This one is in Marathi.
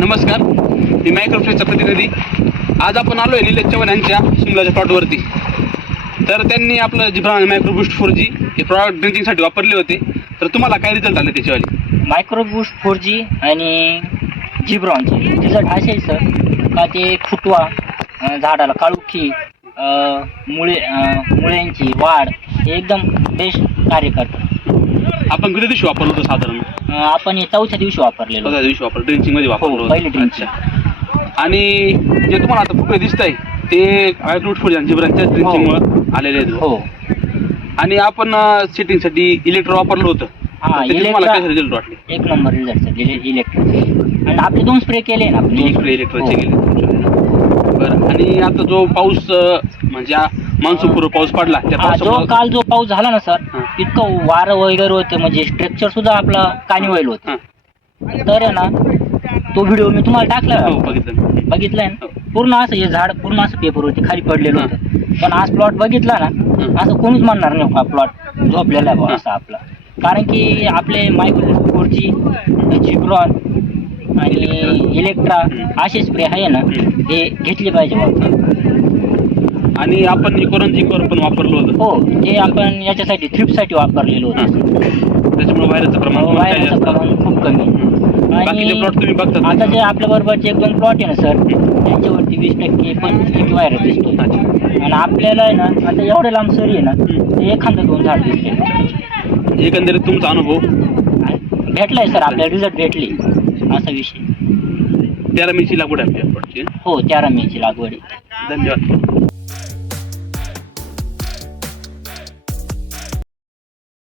नमस्कार. मी मायक्रोफ्रेसचा प्रतिनिधी. आज आपण आलो आहे निलेश चव्हाण यांच्या शिमलाच्या प्लॉटवरती तर त्यांनी आपलं जी मायक्रोबूस्ट फोर जी हे प्रॉडक्ट ड्रिंकिंगसाठी वापरले होते. तर तुम्हाला काय रिझल्ट आले त्याच्यावर मायक्रोबूस्ट फोर जी आणि जिब्रॉनचे रिझल्ट असे आहे सर का ते फुटवा झाडाला काळुखी मुळे मुळ्यांची वाढ हे एकदम बेस्ट कार्य करतं. आपण किती दिवशी वापरलं होतं साधारण? अं, आपण हे चौथ्या दिवशी वापरलेलो. चौदा दिवशी वापर वापरलं हो, पहिले होतं drenching. अच्छा. आणि जे तुम्हाला आता फुटवे दिसत आहे ते मायक्रोबूस्ट फोर जी ब्रांचच्या ड्रिंचिंगमुळे आलेले आहेत. हो. आणि आपण सेटिंगसाठी इलेक्ट्रो वापरलं होतं. हा तर त्याचे तुम्हाला इलेक्ट्रा काय रिझल्ट वाटले? एक नंबर रिझल्ट सर इलेक्ट्रिक आणि आपले दोन स्प्रे केले ना आपण. इलेक्ट्रो इलेक्ट्रोचे हो. गेले. बरं. आणि आता जो पाऊस अं, म्हणजे पूर्व पाऊस पडला त्या हा, जो पावसामुळे काल जो पाऊस झाला ना सर हा. इतकं वारं वगैरे होते म्हणजे स्ट्रक्चर सुद्धा आपला कानी व्हायला होतं हा. तर आहे ना तो व्हिडिओ मी तुम्हाला टाकला हो बघितलं मी. बघितलाय ना हो. पूर्ण असं हे झाड पूर्ण असं पेपरवरती खाली पडलेलं होतं पण आज प्लॉट बघितला ना. असं कोणीच म्हणणार नाही हा प्लॉट झोपलेला आहे बुवा. असा आपला कारण की आपले मायक्रो फोरची जिब्रॉन आणि इलेक्ट्रा. असे स्प्रे आहे ना हं. हे घेतले पाहिजे बुवा. आणि आपण इकोरंजीकर पण वापरलं होतं. हो ते आपण याच्यासाठी थ्रिपसाठी वापरलेलं होतं. त्याच्यामुळे प्रमाण पण वायरचं जास्त प्रमाण खूप कमी. हं. बाकीचे प्लॉट तुम्ही बघता आता जे आपल्या बरोबरचे एक दोन प्लॉट आहे ना सर त्यांच्यावरती वीस टक्के पंचवीस टक्के व्हायरस दिसतो. आणि आपल्याला आहे ना आता एवढे लांब सरी आहे ना हं. ते एखादं दोन झाड दिसते एकंदरीत तुमचा अनुभव? भेटलाय सर आपल्याला रिझल्ट भेटली. असा विषय. तेरा मेची लागवड आहे आपल्या प्लॉटची हो त्या रमेची लागवड आहे. धन्यवाद.